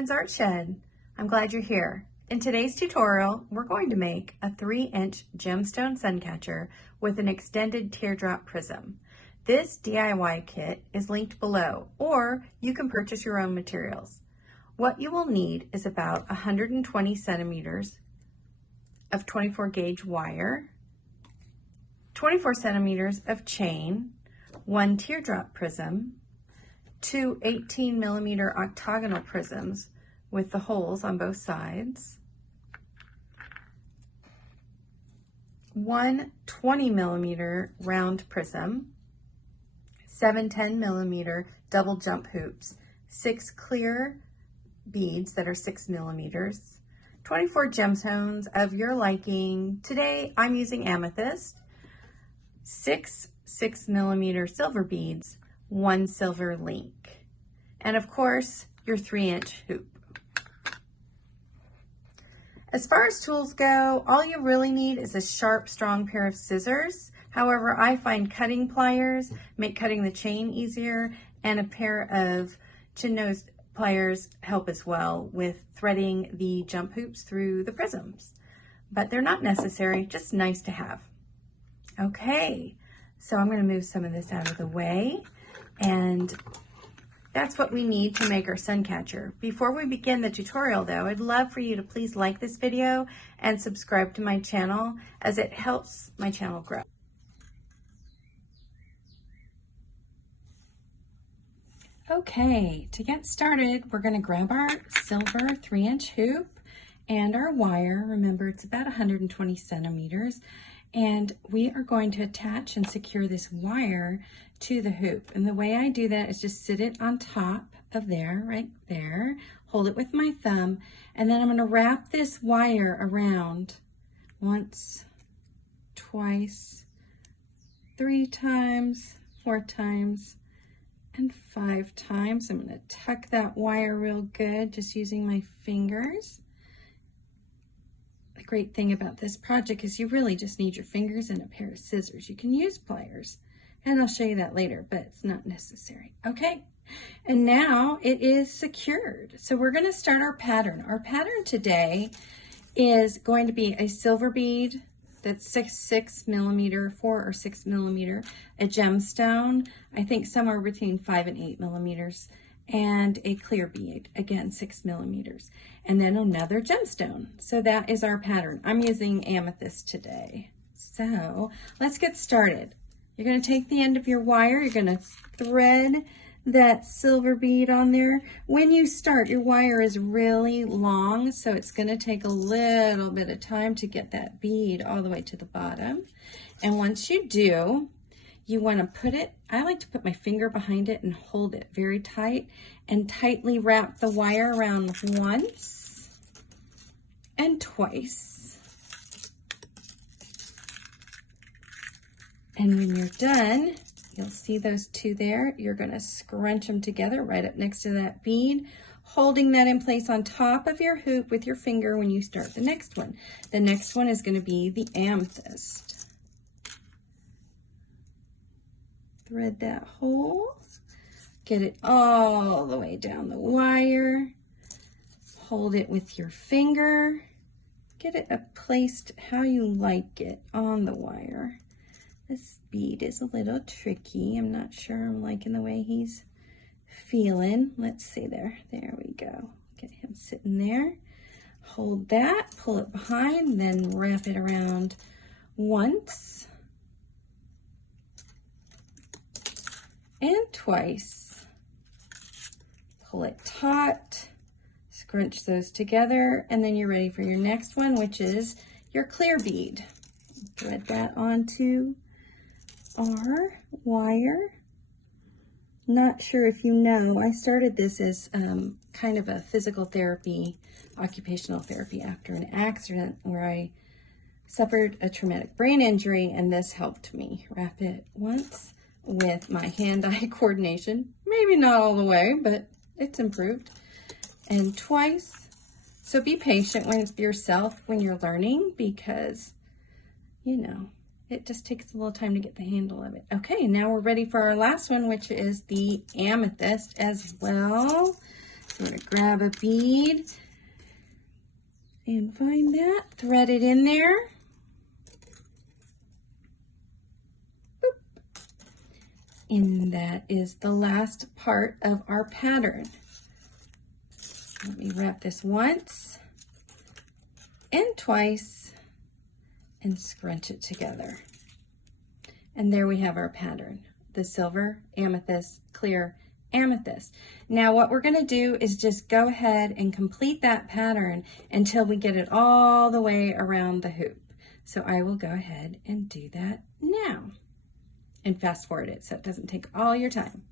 Lauren's Art Shed. I'm glad you're here. In today's tutorial, we're going to make a 3-inch gemstone suncatcher with an extended teardrop prism. This DIY kit is linked below, or you can purchase your own materials. What you will need is about 120 centimeters of 24 gauge wire, 24 centimeters of chain, 1 teardrop prism, 2 18 millimeter octagonal prisms with the holes on both sides, 1 20 millimeter round prism, 7 10 millimeter double jump hoops, 6 clear beads that are 6 millimeters, 24 gemstones of your liking. Today I'm using amethyst, 6 6 millimeter silver beads, 1 silver link, and of course your 3-inch hoop. As far as tools go, all you really need is a sharp, strong pair of scissors. However, I find cutting pliers make cutting the chain easier, and a pair of chin nose pliers help as well with threading the jump hoops through the prisms. But they're not necessary, just nice to have. Okay, so I'm going to move some of this out of the way. And that's what we need to make our suncatcher. Before we begin the tutorial though, I'd love for you to please like this video and subscribe to my channel, as it helps my channel grow. Okay, to get started, we're going to grab our silver 3-inch hoop and our wire. Remember, it's about 120 centimeters. And we are going to attach and secure this wire to the hoop. And the way I do that is just sit it on top of there, right there, hold it with my thumb, and then I'm going to wrap this wire around once, twice, 3 times, 4 times, and 5 times. I'm going to tuck that wire real good, just using my fingers. The great thing about this project is you really just need your fingers and a pair of scissors. You can use pliers, and I'll show you that later, but it's not necessary. Okay, and now it is secured. So we're going to start our pattern. Our pattern today is going to be a silver bead that's 6 millimeter, 4 or 6 millimeter, a gemstone, I think somewhere between 5 and 8 millimeters, and a clear bead, again 6 millimeters, and then another gemstone. So that is our pattern. I'm using amethyst today. So let's get started. You're going to take the end of your wire, you're going to thread that silver bead on there. When you start, your wire is really long, so it's going to take a little bit of time to get that bead all the way to the bottom. And once you do, you want to put it, I like to put my finger behind it and hold it very tight and tightly wrap the wire around once and twice. And when you're done, you'll see those two there. You're going to scrunch them together right up next to that bead, holding that in place on top of your hoop with your finger when you start the next one. The next one is going to be the amethyst. Thread that hole, get it all the way down the wire, hold it with your finger, get it placed how you like it on the wire. This bead is a little tricky. I'm not sure I'm liking the way he's feeling. Let's see there. There we go. Get him sitting there. Hold that, pull it behind, then wrap it around once and twice. Pull it taut, scrunch those together, and then you're ready for your next one, which is your clear bead. Thread that onto our wire. Not sure if you know, I started this as kind of a physical therapy, occupational therapy after an accident where I suffered a traumatic brain injury, and this helped me. Wrap it once with my hand-eye coordination. Maybe not all the way, but it's improved. And twice. So be patient with yourself when you're learning, because, you know, it just takes a little time to get the handle of it. Okay, now we're ready for our last one, which is the amethyst as well. So we're going to grab a bead and find that, thread it in there. Boop. And that is the last part of our pattern. Let me wrap this once and twice and scrunch it together. And there we have our pattern, the silver, amethyst, clear, amethyst. Now what we're going to do is just go ahead and complete that pattern until we get it all the way around the hoop. So I will go ahead and do that now and fast forward it so it doesn't take all your time.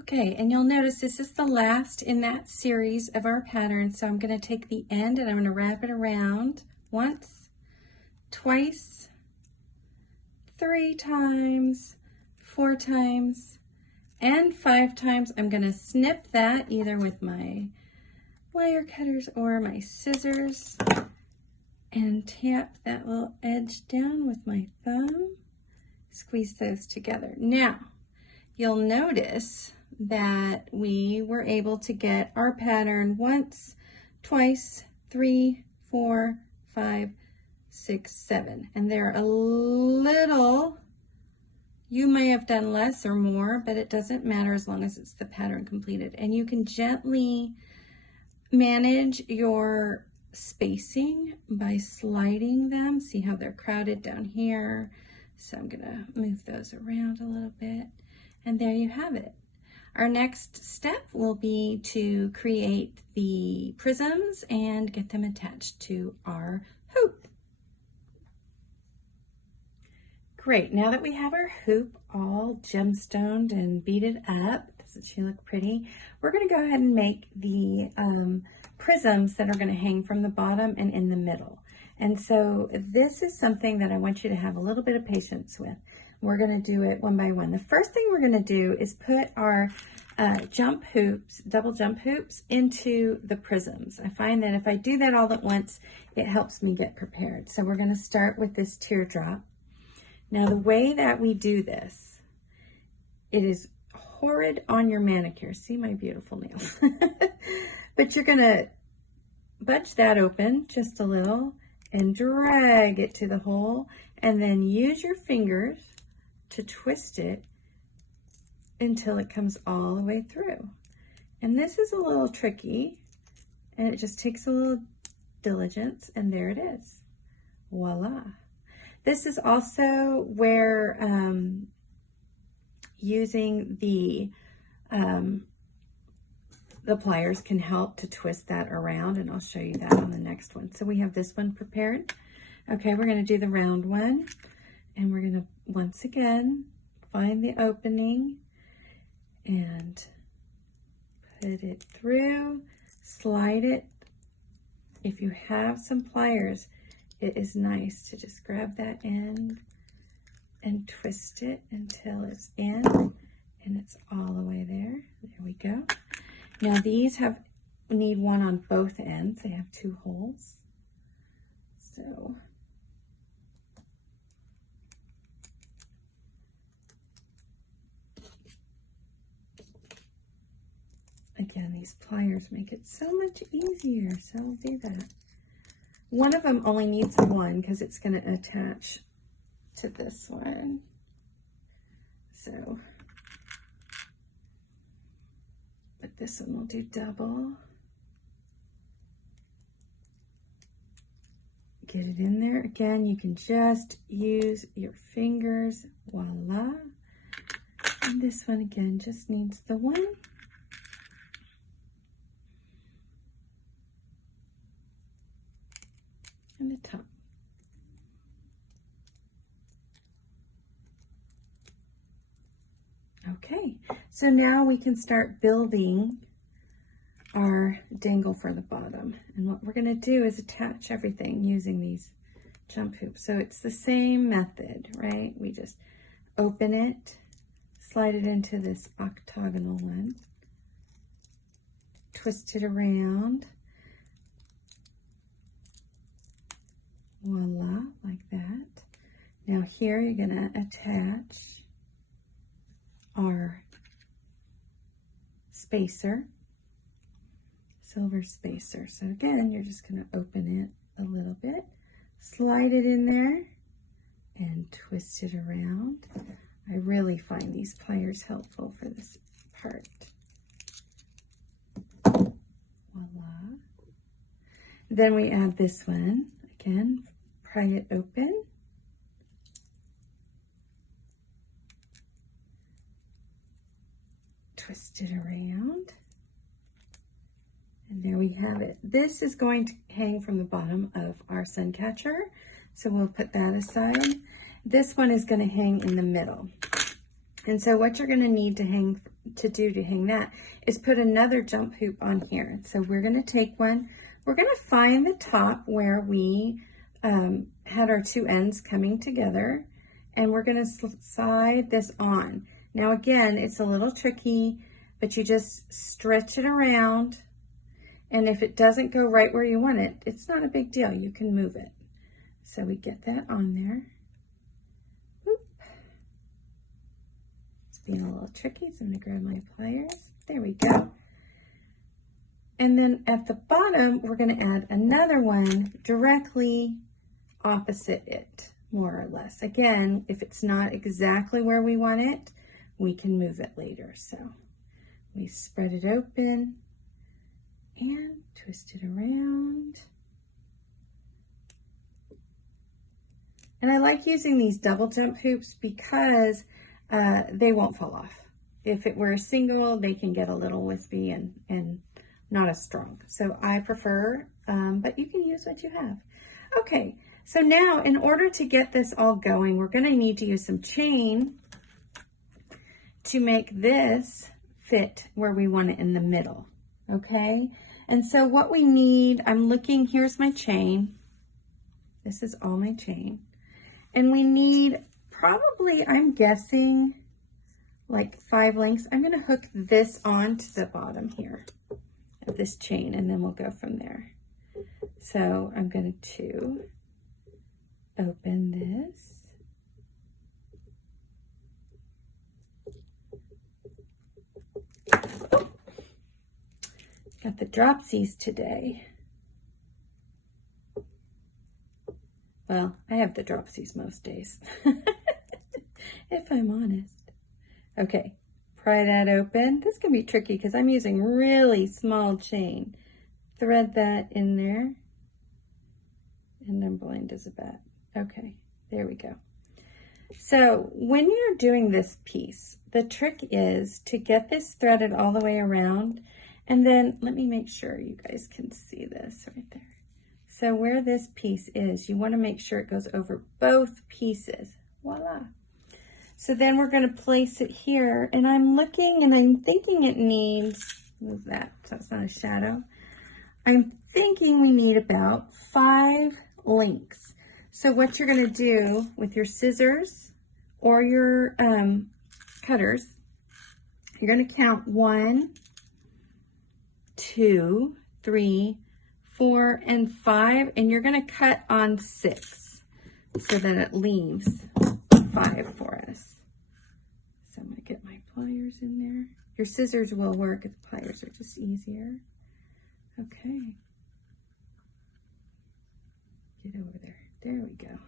Okay, and you'll notice this is the last in that series of our pattern. So I'm going to take the end and I'm going to wrap it around once, twice, 3 times, 4 times, and 5 times. I'm going to snip that either with my wire cutters or my scissors and tap that little edge down with my thumb. Squeeze those together. Now, you'll notice that we were able to get our pattern once, twice, 3, 4, 5, 6, 7. And they're a little, you may have done less or more, but it doesn't matter as long as it's the pattern completed. And you can gently manage your spacing by sliding them. See how they're crowded down here? So I'm gonna move those around a little bit. And there you have it. Our next step will be to create the prisms and get them attached to our hoop. Great, now that we have our hoop all gemstoned and beaded up, doesn't she look pretty? We're gonna go ahead and make the prisms that are gonna hang from the bottom and in the middle. And so this is something that I want you to have a little bit of patience with. We're going to do it one by one. The first thing we're going to do is put our jump hoops, double jump hoops, into the prisms. I find that if I do that all at once, it helps me get prepared. So we're going to start with this teardrop. Now the way that we do this, it is horrid on your manicure. See my beautiful nails. But you're going to budge that open just a little and drag it to the hole, and then use your fingers to twist it until it comes all the way through. And this is a little tricky, and it just takes a little diligence, and there it is. Voila. This is also where using the pliers can help to twist that around, and I'll show you that on the next one. So we have this one prepared. Okay, we're going to do the round one, and we're going to once again find the opening and put it through, slide it. If you have some pliers, it is nice to just grab that end and twist it until it's in and it's all the way there. There we go. Now these need one on both ends. They have 2 holes. So again, these pliers make it so much easier, so I'll do that. One of them only needs one because it's going to attach to this one. So, but this one will do double. Get it in there. Again, you can just use your fingers. Voila. And this one again just needs the one. And the top. Okay, so now we can start building our dangle for the bottom. And what we're going to do is attach everything using these jump hoops. So it's the same method, right? We just open it, slide it into this octagonal one, twist it around. Voila, like that. Now here you're going to attach our spacer, silver spacer. So again, you're just going to open it a little bit, slide it in there, and twist it around. I really find these pliers helpful for this part. Voila. Then we add this one. Again, pry it open. Twist it around. And there we have it. This is going to hang from the bottom of our Suncatcher. So we'll put that aside. This one is going to hang in the middle. And so what you're going to need to hang that is put another jump hoop on here. So we're going to take one. We're going to find the top where we had our 2 ends coming together, and we're going to slide this on. Now again, it's a little tricky, but you just stretch it around, and if it doesn't go right where you want it, it's not a big deal. You can move it. So we get that on there. Whoop. It's being a little tricky, so I'm going to grab my pliers. There we go. And then at the bottom, we're going to add another one directly opposite it, more or less. Again, if it's not exactly where we want it, we can move it later. So we spread it open and twist it around. And I like using these double jump hoops because they won't fall off. If it were a single, they can get a little wispy and not as strong. So I prefer, but you can use what you have. Okay, so now in order to get this all going, we're going to need to use some chain to make this fit where we want it in the middle. Okay, and so what we need, I'm looking, here's my chain. This is all my chain. And we need probably, I'm guessing, like 5 links. I'm going to hook this on to the bottom here of this chain, and then we'll go from there. So I'm going to open this. Oh, got the dropsies today. Well, I have the dropsies most days, if I'm honest. Okay, pry that open. This can be tricky because I'm using really small chain. Thread that in there, and I'm blind as a bat. Okay, There we go. So when you're doing this piece, the trick is to get this threaded all the way around, and then let me make sure you guys can see this right there. So where this piece is, you want to make sure it goes over both pieces. Voila. So then we're going to place it here, and I'm looking and I'm thinking it needs, move that so it's not a shadow. I'm thinking we need about 5 links. So what you're going to do with your scissors or your cutters, you're going to count 1, 2, 3, 4, and 5, and you're going to cut on 6 so that it leaves 5 for us. So I'm going to get my pliers in there. Your scissors will work if the pliers are just easier. Okay. Get over there. There we go.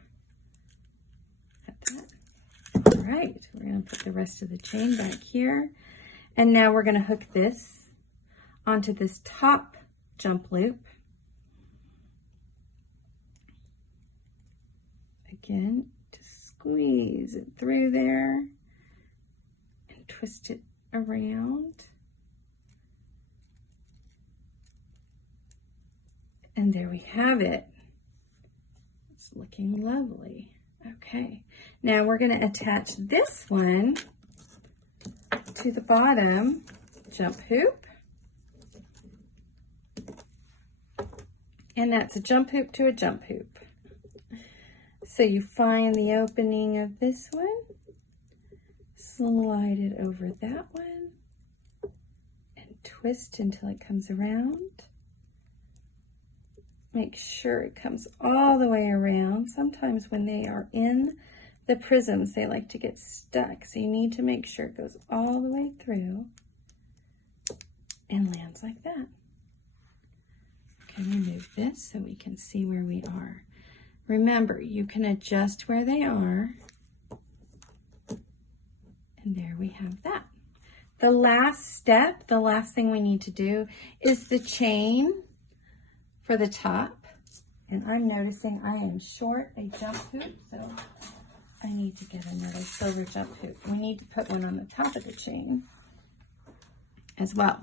Cut that. All right. We're going to put the rest of the chain back here. And now we're going to hook this onto this top jump loop. Again, just squeeze it through there and twist it around. And there we have it. It's looking lovely. Okay, now we're going to attach this one to the bottom jump hoop. And that's a jump hoop to a jump hoop. So you find the opening of this one, slide it over that one, and twist until it comes around. Make sure it comes all the way around. Sometimes when they are in the prisms, they like to get stuck. So you need to make sure it goes all the way through and lands like that. Okay, remove this so we can see where we are. Remember, you can adjust where they are. And there we have that. The last step, the last thing we need to do is the chain for the top. And I'm noticing I am short a jump hoop, so I need to get another silver jump hoop. We need to put one on the top of the chain as well.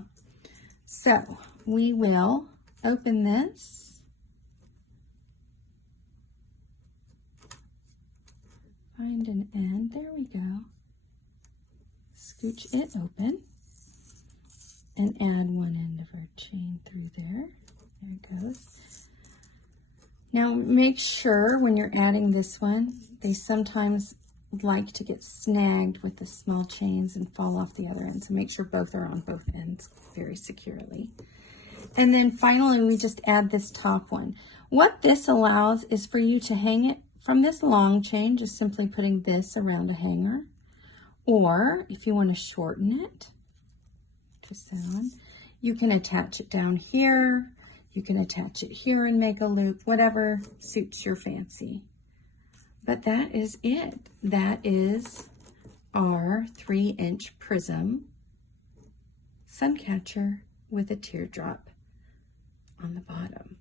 So we will open this. Find an end, there we go. Scooch it open and add one end of our chain through there. There it goes. Now make sure when you're adding this one, they sometimes like to get snagged with the small chains and fall off the other end. So make sure both are on both ends very securely. And then finally, we just add this top one. What this allows is for you to hang it from this long chain, just simply putting this around a hanger. Or if you want to shorten it, twist that on, you can attach it down here. You can attach it here and make a loop, whatever suits your fancy. But that is it. That is our 3-inch prism Suncatcher with a teardrop on the bottom.